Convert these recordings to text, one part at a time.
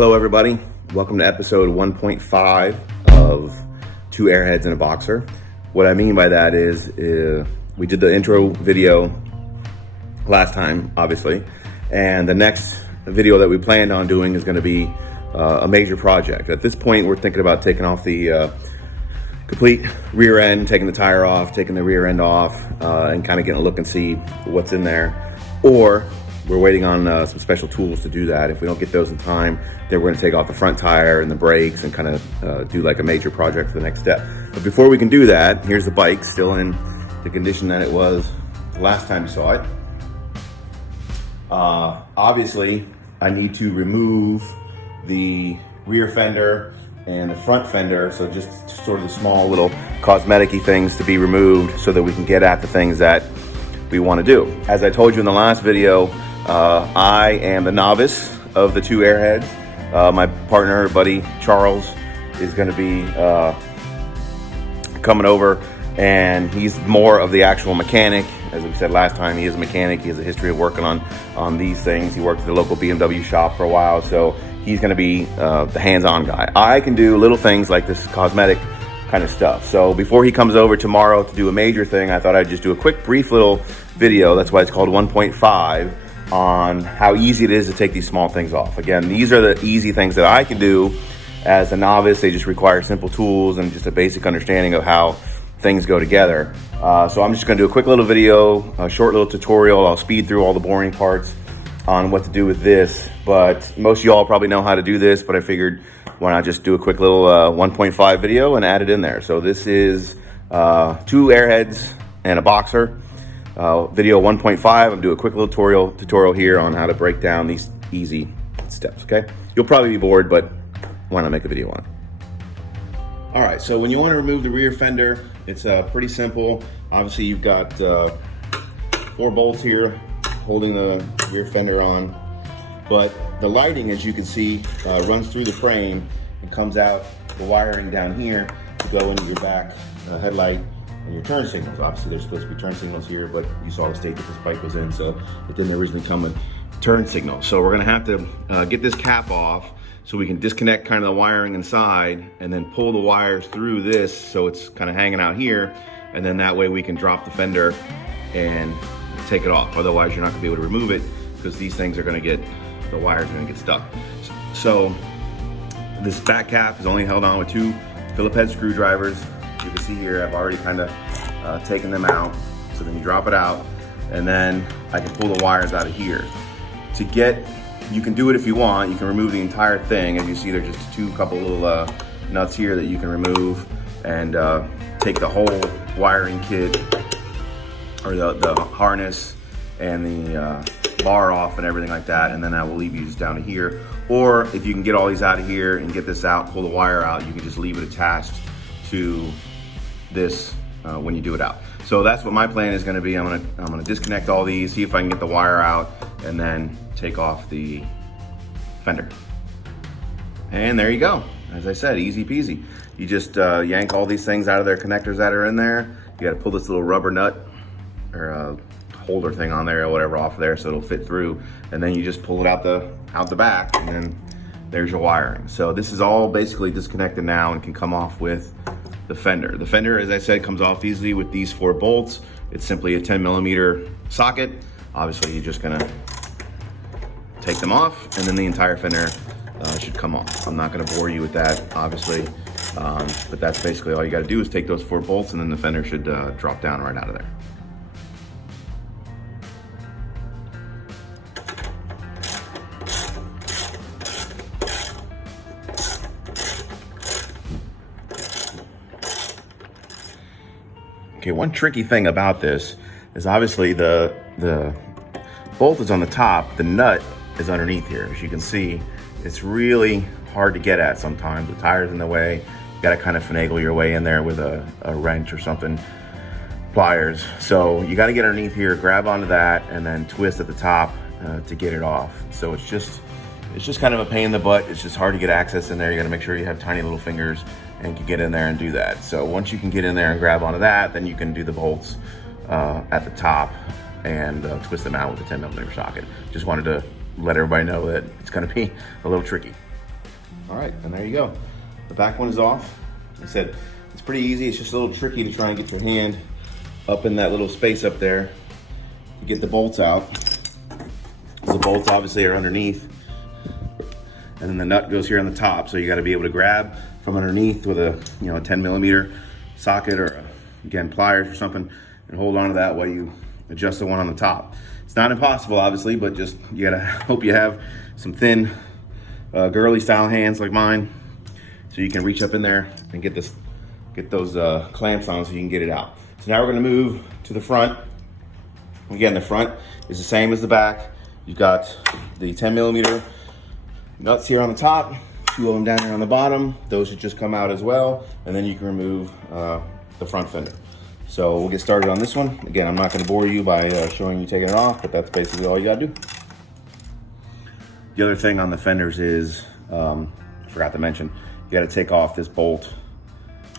Hello everybody, welcome to episode 1.5 of Two Airheads and a Boxer. What I mean by that is we did the intro video last time, obviously, and the next video that we planned on doing is going to be a major project. At this point, we're thinking about taking off the complete rear end, taking the tire off, taking the rear end off, and kind of getting a look and see what's in there. Or we're waiting on some special tools to do that. If we don't get those in time, then we're going to take off the front tire and the brakes and kind of do like a major project for the next step. But before we can do that, here's the bike still in the condition that it was the last time you saw it. Obviously, I need to remove the rear fender and the front fender, so just sort of the small little cosmetic-y things to be removed so that we can get at the things that we want to do. As I told you in the last video, I am the novice of the two Airheads. My partner, buddy Charles, is going to be coming over, and he's more of the actual mechanic. As we said last time, he is a mechanic. He has a history of working on these things. He worked at the local BMW shop for a while, so he's going to be the hands-on guy. I can do little things like this cosmetic kind of stuff. So before he comes over tomorrow to do a major thing, I thought I'd just do a quick, brief little video. That's why it's called 1.5, on how easy it is to take these small things off. Again, these are the easy things that I can do as a novice. They just require simple tools and just a basic understanding of how things go together. So I'm just going to do a quick little video, a short little tutorial. I'll speed through all the boring parts on what to do with this, but most of y'all probably know how to do this, but I figured why not just do a quick little 1.5 video and add it in there. So this is two Airheads and a Boxer. Video 1.5, I'll do a quick little tutorial here on how to break down these easy steps, okay? You'll probably be bored, but why not make a video on it? All right, so when you want to remove the rear fender, it's pretty simple. Obviously, you've got 4 bolts here holding the rear fender on, but the lighting, as you can see, runs through the frame and comes out the wiring down here to go into your back headlight and your turn signals. Obviously, there's supposed to be turn signals here, but you saw the state that this bike was in, so it didn't originally come with turn signals. So we're gonna have to get this cap off so we can disconnect kind of the wiring inside and then pull the wires through this so it's kind of hanging out here, and then that way we can drop the fender and take it off. Otherwise, you're not gonna be able to remove it because these things are gonna get, the wires are gonna get stuck. So this back cap is only held on with 2 Phillips head screwdrivers. You can see here, I've already kind of taken them out. So then you drop it out, and then I can pull the wires out of here. To get, you can do it if you want, you can remove the entire thing. As you see, there's just couple little nuts here that you can remove, and take the whole wiring kit, or the harness and the bar off and everything like that, and then I will leave you just down to here. Or if you can get all these out of here and get this out, pull the wire out, you can just leave it attached to this when you do it out. So that's what my plan is going to be. I'm gonna disconnect all these, see if I can get the wire out, and then take off the fender. And there you go. As I said, easy peasy. You just yank all these things out of their connectors that are in there. You got to pull this little rubber nut or holder thing on there or whatever off there so it'll fit through, and then you just pull it out the back, and then there's your wiring. So this is all basically disconnected now and can come off with the fender. The fender, as I said, comes off easily with these 4 bolts. It's simply a 10mm socket. Obviously, you're just gonna take them off, and then the entire fender should come off. I'm not gonna bore you with that, obviously, but that's basically all you gotta do is take those 4 bolts, and then the fender should drop down right out of there. Okay, one tricky thing about this is obviously the bolt is on the top, the nut is underneath here. As you can see, it's really hard to get at sometimes. The tire's in the way. You gotta kind of finagle your way in there with a wrench or something, pliers. So you gotta get underneath here, grab onto that, and then twist at the top to get it off. So it's just kind of a pain in the butt. It's just hard to get access in there. You gotta make sure you have tiny little fingers and can get in there and do that. So once you can get in there and grab onto that, then you can do the bolts at the top and twist them out with a 10mm socket. Just wanted to let everybody know that it's gonna be a little tricky. All right, and there you go. The back one is off. Like I said, it's pretty easy. It's just a little tricky to try and get your hand up in that little space up there to get the bolts out. The bolts obviously are underneath, and then the nut goes here on the top. So you got to be able to grab from underneath with a 10mm socket or again pliers or something, and hold on to that while you adjust the one on the top. It's not impossible, obviously, but just you gotta hope you have some thin, girly style hands like mine, so you can reach up in there and get those clamps on so you can get it out. So now we're gonna move to the front. Again, the front is the same as the back. You've got the 10mm nuts here on the top, 2 of them down here on the bottom. Those should just come out as well, and then you can remove the front fender. So we'll get started on this one. Again, I'm not gonna bore you by showing you taking it off, but that's basically all you gotta do. The other thing on the fenders is, I forgot to mention, you gotta take off this bolt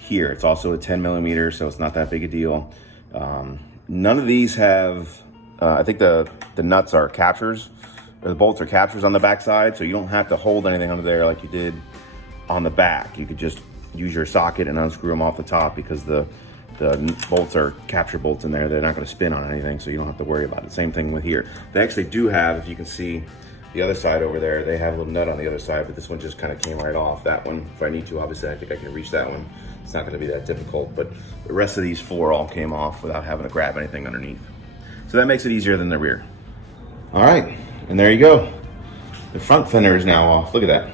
here. It's also a 10mm, so it's not that big a deal. None of these have, I think the nuts are captures, or the bolts are captures on the back side, so you don't have to hold anything under there like you did on the back. You could just use your socket and unscrew them off the top, because the bolts are capture bolts in there. They're not going to spin on anything, so you don't have to worry about it. Same thing with here. They actually do have, if you can see the other side over there, they have a little nut on the other side, but this one just kind of came right off. That one, if I need to, obviously I think I can reach that one. It's not going to be that difficult, but the rest of these 4 all came off without having to grab anything underneath. So that makes it easier than the rear. All right, and there you go. The front fender is now off. Look at that.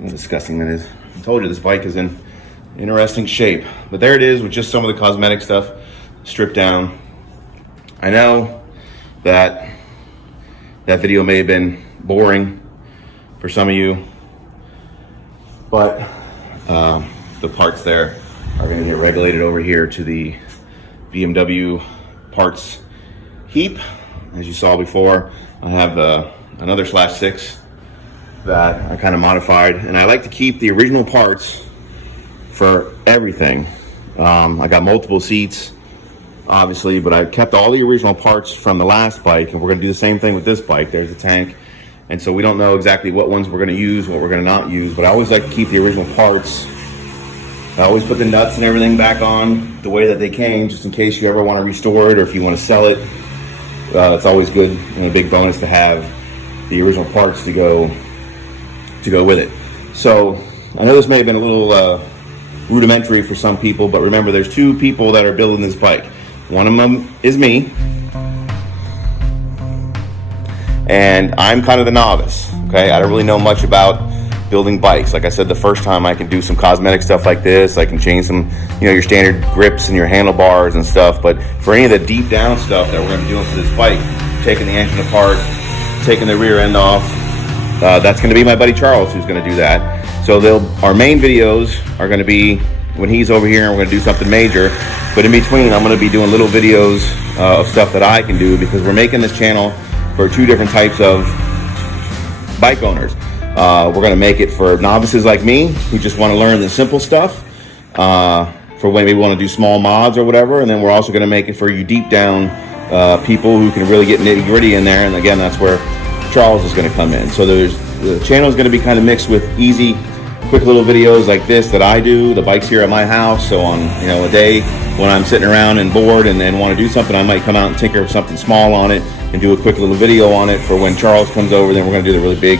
How disgusting that is. I told you this bike is in interesting shape, but there it is with just some of the cosmetic stuff stripped down. I know that video may have been boring for some of you, but the parts there are going to get regulated over here to the BMW parts heap. As you saw before, I have another /6 that I kind of modified, and I like to keep the original parts for everything. I got multiple seats, obviously, but I kept all the original parts from the last bike, and we're gonna do the same thing with this bike. There's the tank, and so we don't know exactly what ones we're gonna use, what we're gonna not use, but I always like to keep the original parts. I always put the nuts and everything back on the way that they came, just in case you ever want to restore it or if you want to sell it. It's always good and a big bonus to have the original parts to go with it. So I know this may have been a little rudimentary for some people, but remember, there's 2 people that are building this bike. One of them is me, and I'm kind of the novice. Okay, I don't really know much about building bikes. Like I said, the first time I can do some cosmetic stuff like this. I can change some, your standard grips and your handlebars and stuff. But for any of the deep down stuff that we're going to be doing for this bike, taking the engine apart, taking the rear end off, that's going to be my buddy Charles who's going to do that. So our main videos are going to be when he's over here and we're going to do something major. But in between, I'm going to be doing little videos of stuff that I can do, because we're making this channel for 2 different types of bike owners. We're going to make it for novices like me who just want to learn the simple stuff, for when we want to do small mods or whatever. And then we're also going to make it for you deep down people who can really get nitty gritty in there. And again, that's where Charles is going to come in. So the channel is going to be kind of mixed with easy, quick little videos like this that I do. The bike's here at my house, so on a day when I'm sitting around and bored and want to do something, I might come out and tinker with something small on it and do a quick little video on it for when Charles comes over. Then we're going to do the really big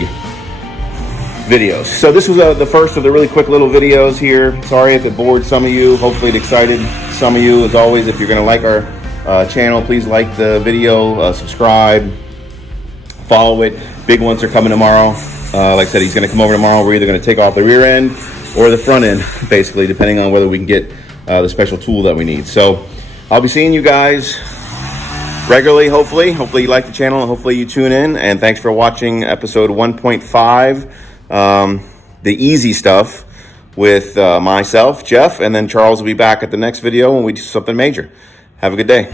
videos. So this was the first of the really quick little videos here. Sorry if it bored some of you. Hopefully it excited some of you. As always, if you're going to like our channel, please like the video, subscribe, follow it. Big ones are coming tomorrow. Like I said, he's going to come over tomorrow. We're either going to take off the rear end or the front end, basically, depending on whether we can get the special tool that we need. So I'll be seeing you guys regularly, hopefully. Hopefully you like the channel and hopefully you tune in. And thanks for watching episode 1.5. The easy stuff with myself, Jeff, and then Charles will be back at the next video when we do something major. Have a good day.